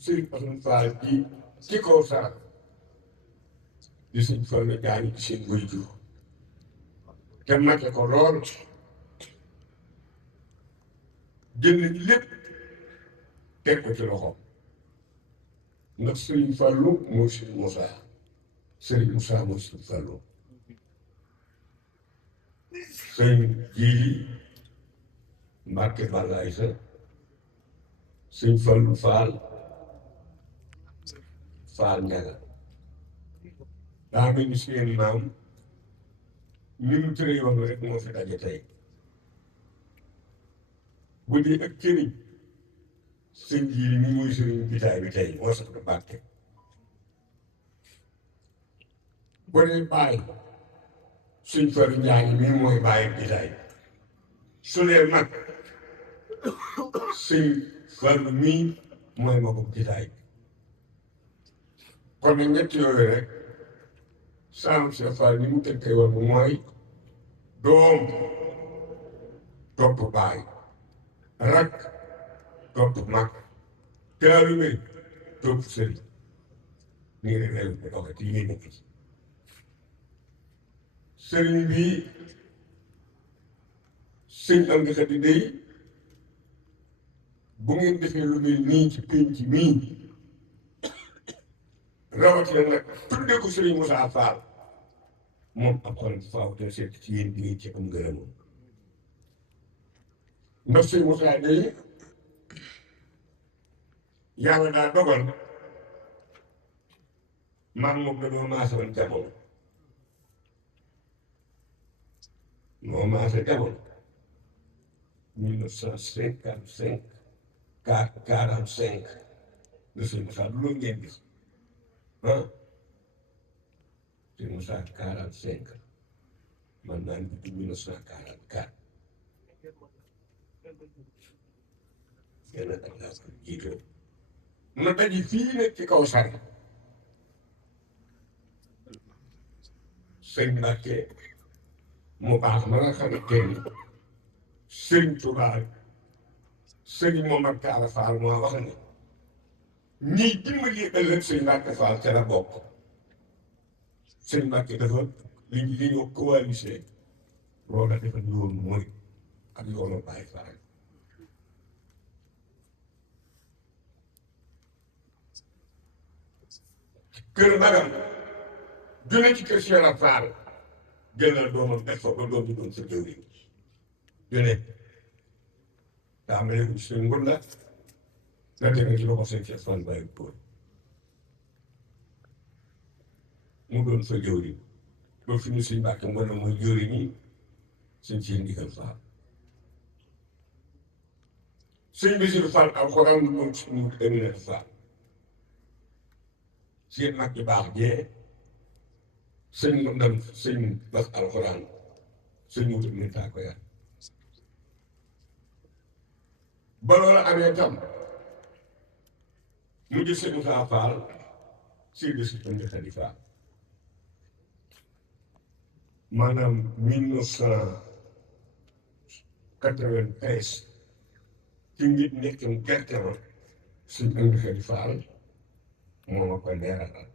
Sëriñ Assane Fall ci kaw sarak di suñ Fallu Jaañ di seen waajur te mate ko lool jënd lépp teg ko ci loxoom ndax Sëriñ Fallu mooy Sëriñ Moussa Sëriñ Moussa mooy Sëriñ Fallu sëriñ Jiili Mbàkke Balaay sa sëriñ Fallu Fall Njaga daa mel ni seen maam ni mu tëre yoon rek moo fi daje tey bu dee ak cëriñ sëñ Jiili mi mooy sëriñ bitaay bi tey moo sax du Mbàkke bu dee baay sëñ Fallu Njaay mii mooy baay bitaay su dee mag sëñ Fallu mii mooy magum bitaay kon nag ñett yooyu rek Sëñ Fall ni mu tënkee woon mooy doom topp baay rak topp mag taalibe topp sëriñ nii rek la ñu doxee ci yéen nekk ci sëriñ bi sëñ am nga xadi day bu ngeen defee lu mel nii ci pénc mii rawatina nag tudde ko Sëriñ Moussa Fall moom ab xolam faaw te seet ci yéen di ngeen ci am ngërëmam ndax Sëriñ Moussa day yàlla daa dogal maam moom dañoo maase woon jamono moo maase jamono 1955 45 de Sëriñ Moussa du loolu ngeen gis ah Sëriñ Moussa 45 man naa ngi ci 1944 yenn ak laa ko jiitoo na daji fii nekk ci kaw sare sëñ Mbàkke mu baax ma nga xamante ni Sëriñ Tuubaa Sëriñ Momar Kaara Fall moo wax ne ñiy dimbali ëllëg sëñ Mbàkke Fall ca la bokk sëñ Mbàkke dafa li ñu coalisé loolu la defal yoonu mooy ak yoonu Baay Faal kër magam june ci kër Cheikh Fall jël na doomam def fa ba doom bi doon sa jëwriñ june daa mel ni suñ ngur la nga teg ci loxo sëñ Cheikh Fall Baye Góor mu doon fa jëwriñ ba fi ñu suñ Mbàkke mën na mooy jëwriñ yi suñ ci ndigal Fall sëñ Basiru Fall alxuraan moom suñu Aminata Fall seen mag ju baax jee sëñ ndam sëñ bas alxuraan sëñ Mutu Aminata ko yar ba loola amee tam mu jël sëñ Moussa Fall si de si ëmb Xadi Fall maanaam 1993 ci nit nekk gerte ma suñ ëmb Xadi Fall moo ma koy leeralal